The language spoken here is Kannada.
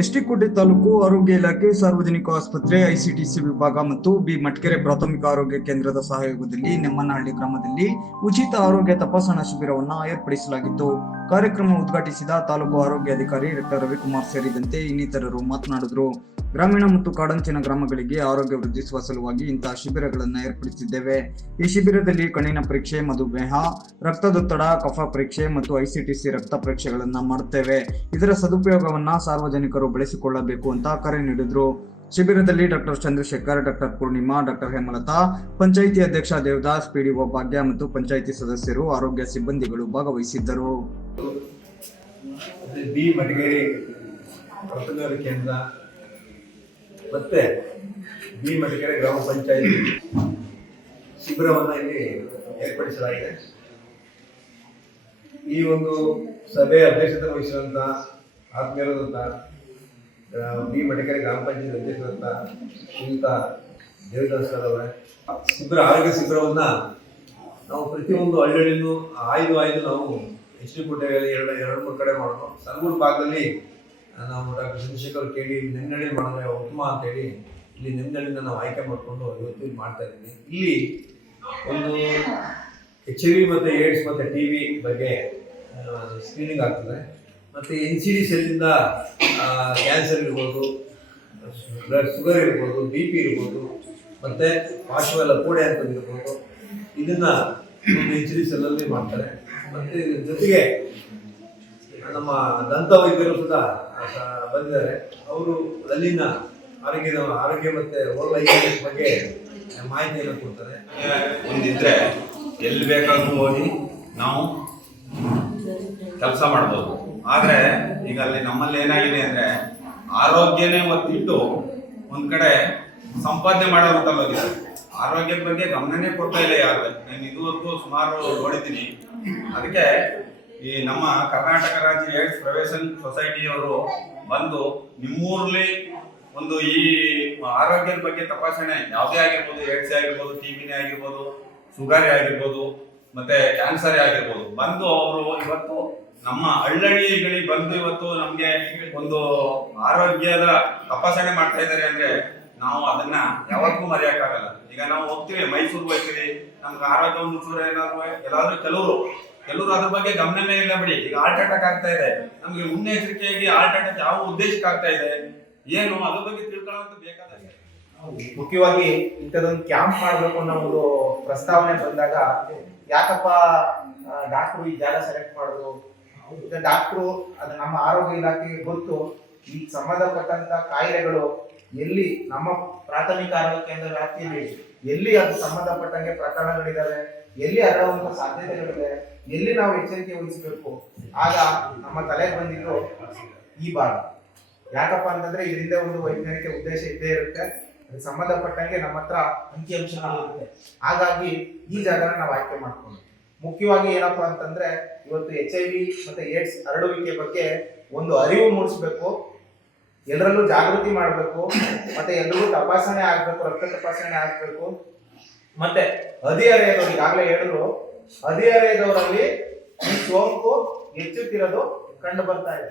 ಎಚ್ಡಿಕೋಟೆ ತಾಲೂಕು ಆರೋಗ್ಯ ಇಲಾಖೆ, ಸಾರ್ವಜನಿಕ ಆಸ್ಪತ್ರೆ ಐಸಿಟಿಸಿ ವಿಭಾಗ ಮತ್ತು ಬಿ ಮಟ್ಕೆರೆ ಪ್ರಾಥಮಿಕ ಆರೋಗ್ಯ ಕೇಂದ್ರದ ಸಹಯೋಗದಲ್ಲಿ ನೆಮ್ಮನಹಳ್ಳಿ ಗ್ರಾಮದಲ್ಲಿ ಉಚಿತ ಆರೋಗ್ಯ ತಪಾಸಣಾ ಶಿಬಿರವನ್ನು ಏರ್ಪಡಿಸಲಾಗಿತ್ತು. ಕಾರ್ಯಕ್ರಮ ಉದ್ಘಾಟಿಸಿದ ತಾಲೂಕು ಆರೋಗ್ಯಾಧಿಕಾರಿ ಡಾಕ್ಟರ್ ರವಿಕುಮಾರ್ ಸೇರಿದಂತೆ ಇನ್ನಿತರರು ಮಾತನಾಡಿದರು. ಗ್ರಾಮೀಣ ಮತ್ತು ಕಾಡಂಚಿನ ಗ್ರಾಮಗಳಿಗೆ ಆರೋಗ್ಯ ವೃದ್ಧಿಸುವ ಸಲುವಾಗಿ ಇಂತಹ ಶಿಬಿರಗಳನ್ನು ಏರ್ಪಡಿಸಿದ್ದೇವೆ. ಈ ಶಿಬಿರದಲ್ಲಿ ಕಣ್ಣಿನ ಪರೀಕ್ಷೆ, ಮಧುಮೇಹ, ರಕ್ತದೊತ್ತಡ, ಕಫ ಪರೀಕ್ಷೆ ಮತ್ತು ಐಸಿಟಿಸಿ ರಕ್ತ ಪರೀಕ್ಷೆಗಳನ್ನು ಮಾಡುತ್ತೇವೆ ಇದರ ಸದುಪಯೋಗವನ್ನು ಸಾರ್ವಜನಿಕರು ಬಳಸಿಕೊಳ್ಳಬೇಕು ಅಂತ ಕರೆ ನೀಡಿದ್ರು. ಶಿಬಿರದಲ್ಲಿ doctor Chandrashekar, doctor Poornima, doctor Hemalatha, panchayat ಅಧ್ಯಕ್ಷ ದೇವದಾಸ್, ಪಿಡಿಒ ಭಾಗ್ಯ ಮತ್ತು ಪಂಚಾಯಿತಿ ಸದಸ್ಯರು, ಆರೋಗ್ಯ ಸಿಬ್ಬಂದಿಗಳು ಭಾಗವಹಿಸಿದ್ದರು. ಮತ್ತೆ ಮಟಗೇರಿ ಗ್ರಾಮ ಪಂಚಾಯತಿ ಶಿಬಿರವನ್ನು ಇಲ್ಲಿ ಏರ್ಪಡಿಸಲಾಗಿದೆ. ಈ ಒಂದು ಸಭೆ ಅಧ್ಯಕ್ಷತೆ ವಹಿಸಿದಂಥ ಆತ್ಮೀಯರಾದಂಥ ಬಿ ಮಡಿಕೇರಿ ಗ್ರಾಮ ಪಂಚಾಯತ್ ಅಧ್ಯಕ್ಷರಂತ ಶ್ರೀಯುತ ದೇವದಾಸ್ ಸರ್ ಶಿಬಿರ, ಆರೋಗ್ಯ ಶಿಬಿರವನ್ನು ನಾವು ಪ್ರತಿಯೊಂದು ಹಳ್ಳಿಯಲ್ಲೂ ಆಯ್ದು ಆಯ್ದು ನಾವು ಎಚ್ ಡಿ ಎರಡು ಎರಡು ಮೂರು ಕಡೆ ಮಾಡೋದು. ಸರಗೂರು ಭಾಗದಲ್ಲಿ ನಾವು ಡಾಕ್ಟರ್ ಚಂದ್ರಶೇಖರ್ ಕೇಳಿ ನೆನ್ನಳ್ಳಿ ಮಾಡಿದ್ರೆ ಉತ್ತಮ ಅಂತೇಳಿ ಇಲ್ಲಿ ನೆನ್ನಳ್ಳಿನ ನಾವು ಆಯ್ಕೆ ಮಾಡಿಕೊಂಡು ಇವತ್ತು ಇಲ್ಲಿ ಮಾಡ್ತಾ ಇದ್ದೀನಿ ಇಲ್ಲಿ ಒಂದು ಎಚ್ ಐ ವಿ ಮತ್ತು ಏಡ್ಸ್ ಮತ್ತು ಟಿ ವಿ ಬಗ್ಗೆ ಸ್ಕ್ರೀನಿಂಗ್ ಆಗ್ತದೆ. ಮತ್ತು ಎನ್ ಸಿ ಡಿ ಸೆಲ್ಲಿಂದ ಕ್ಯಾನ್ಸರ್ ಇರ್ಬೋದು ಬ್ಲಡ್ ಶುಗರ್ ಇರ್ಬೋದು ಬಿ ಪಿ ಇರ್ಬೋದು, ಮತ್ತು ಪಾಶ್ವೆಲ್ಲ ಕೋಡೆ ಅಂತ ಇರ್ಬೋದು. ಇದನ್ನು ಒಂದು ಸಿ ಡಿ ಸೆಲ್ಲಲ್ಲಿ ಮಾಡ್ತಾರೆ. ಮತ್ತು ಜೊತೆಗೆ ನಮ್ಮ ದಂತ ವೈದ್ಯರು ಸುಧಾ ಬಂದಿದ್ದಾರೆ. ಅವರು ಅಲ್ಲಿನ ಆರೋಗ್ಯದ ಆರೋಗ್ಯ ಮತ್ತೆ ಓಲ್ ಲೈಫ್ ಬಗ್ಗೆ ಮಾಹಿತಿಯನ್ನು ಕೊಡ್ತಾರೆ. ಒಂದಿದ್ರೆ ಎಲ್ಲಿ ಬೇಕಾದ್ರೂ ಹೋಗಿ ನಾವು ಕೆಲಸ ಮಾಡ್ಬೋದು. ಆದ್ರೆ ಈಗ ಅಲ್ಲಿ ನಮ್ಮಲ್ಲಿ ಏನಾಗಿದೆ ಅಂದ್ರೆ ಆರೋಗ್ಯನೇ ಒತ್ತಿಟ್ಟು ಒಂದ್ ಕಡೆ ಸಂಪಾದನೆ ಮಾಡೋರು ಹೋಗಿದ್ದಾರೆ. ಆರೋಗ್ಯದ ಬಗ್ಗೆ ಗಮನನೇ ಕೊಡ್ತಾ ಇಲ್ಲ ಯಾರು. ನಾನು ಇದುವರೆಗೂ ಸುಮಾರು ನೋಡಿದ್ದೀನಿ. ಅದಕ್ಕೆ ಈ ನಮ್ಮ ಕರ್ನಾಟಕ ರಾಜ್ಯ ಏಡ್ಸ್ ಪ್ರವೇಶನ್ ಸೊಸೈಟಿಯವರು ಬಂದು ನಿಮ್ಮೂರಲ್ಲಿ ಒಂದು ಈ ಆರೋಗ್ಯದ ಬಗ್ಗೆ ತಪಾಸಣೆ ಯಾವುದೇ ಆಗಿರ್ಬೋದು, ಏಡ್ಸ್ ಆಗಿರ್ಬೋದು ಟಿಬಿನೇ ಆಗಿರ್ಬೋದು, ಶುಗರ್ ಆಗಿರ್ಬೋದು, ಮತ್ತೆ ಕ್ಯಾನ್ಸರ್ ಆಗಿರ್ಬೋದು. ಬಂದು ಅವರು ಇವತ್ತು ನಮ್ಮ ಹಳ್ಳಹಳ್ಳಿಗಳಿಗೆ ಬಂದು ಇವತ್ತು ನಮ್ಗೆ ಒಂದು ಆರೋಗ್ಯದ ತಪಾಸಣೆ ಮಾಡ್ತಾ ಇದ್ದಾರೆ ಅಂದ್ರೆ ನಾವು ಅದನ್ನ ಯಾವತ್ತೂ ಮರೆಯಕ್ಕಾಗಲ್ಲ. ಈಗ ನಾವು ಹೋಗ್ತೀವಿ, ಮೈಸೂರು ಹೋಗ್ತೀವಿ, ನಮ್ಗೆ ಆರೋಗ್ಯ ಒಂದು ಚೂರು ಏನಾದ್ರು ಎಲ್ಲಾದ್ರೂ ಕೆಲವರು ಕೆಲವರು ಅದ್ರ ಬಗ್ಗೆ ಗಮನನೇ ಇಲ್ಲ ಬಿಡಿ. ಈಗ ಹಾರ್ಟ್ ಅಟ್ಯಾಕ್ ಆಗ್ತಾ ಇದೆ. ನಮ್ಗೆ ಮುನ್ನೆಚ್ಚರಿಕೆಯಾಗಿ ಹಾರ್ಟ್ ಅಟ್ಯಾಕ್ ಯಾವ ಉದ್ದೇಶಕ್ಕೆ ಆಗ್ತಾ ಇದೆ? ಏನು? ಅದ್ರ ಬಗ್ಗೆ ತಿಳ್ಕೊಳ್ಳೋದು ಬೇಕಾದಾಗ ಮುಖ್ಯವಾಗಿ ಇಂಥದೊಂದು ಕ್ಯಾಂಪ್ ಮಾಡಬೇಕು ಅನ್ನೋ ಒಂದು ಪ್ರಸ್ತಾವನೆ ಬಂದಾಗ ಯಾಕಪ್ಪ ಡಾಕ್ಟ್ರು ಈ ಜಾಗ ಸೆಲೆಕ್ಟ್ ಮಾಡೋದು? ಈಗ ಡಾಕ್ಟ್ರು ಅದು ನಮ್ಮ ಆರೋಗ್ಯ ಇಲಾಖೆಗೆ ಗೊತ್ತು. ಈ ಸಂಬಂಧಪಟ್ಟಂತ ಕಾಯಿಲೆಗಳು ಎಲ್ಲಿ ನಮ್ಮ ಪ್ರಾಥಮಿಕ ಆರೋಗ್ಯ ಕೇಂದ್ರ ವ್ಯಾಪ್ತಿಯಲ್ಲಿ ಎಲ್ಲಿ ಅದು ಸಂಬಂಧಪಟ್ಟಂಗೆ ಪ್ರಕರಣಗಳಿದಾವೆ? ಎಲ್ಲಿ ಹರಡುವಂತ ಸಾಧ್ಯತೆಗಳಿದೆ, ಎಲ್ಲಿ ನಾವು ಎಚ್ಚರಿಕೆ ವಹಿಸಬೇಕು, ಆಗ ನಮ್ಮ ತಲೆಗೆ ಬಂದಿದ್ದು ಈ ಭಾಗ ಯಾಕಪ್ಪ ಅಂತಂದ್ರೆ ಇದರಿಂದ ಒಂದು ವೈಜ್ಞಾನಿಕ ಉದ್ದೇಶ ಇದ್ದೇ ಇರುತ್ತೆ ಸಂಬಂಧಪಟ್ಟಂಗೆ ನಮ್ಮ ಹತ್ರ ಅಂಕಿ ಇರುತ್ತೆ. ಹಾಗಾಗಿ ಈ ಜಾಗನ ನಾವು ಆಯ್ಕೆ ಮಾಡ್ಕೊಂಡು ಮುಖ್ಯವಾಗಿ ಏನಪ್ಪಾ ಅಂತಂದ್ರೆ, ಇವತ್ತು ಎಚ್ ಐ ವಿ ಮತ್ತೆ ಏಡ್ಸ್ ಹರಡುವಿಕೆ ಬಗ್ಗೆ ಒಂದು ಅರಿವು ಮೂಡಿಸ್ಬೇಕು ಎಲ್ಲರಲ್ಲೂ ಜಾಗೃತಿ ಮಾಡಬೇಕು, ಮತ್ತೆ ಎಲ್ಲರಿಗೂ ತಪಾಸಣೆ ಆಗ್ಬೇಕು, ರಕ್ತ ತಪಾಸಣೆ ಆಗ್ಬೇಕು. ಮತ್ತೆ ಹದಿಹರೆಯದವರು ಈಗಾಗಲೇ ಹೇಳಿದ್ರು. ಹದಿಹರೆಯದವರಲ್ಲಿ ಈ ಸೋಂಕು ಹೆಚ್ಚುತ್ತಿರೋದು ಕಂಡು ಬರ್ತಾ ಇದೆ.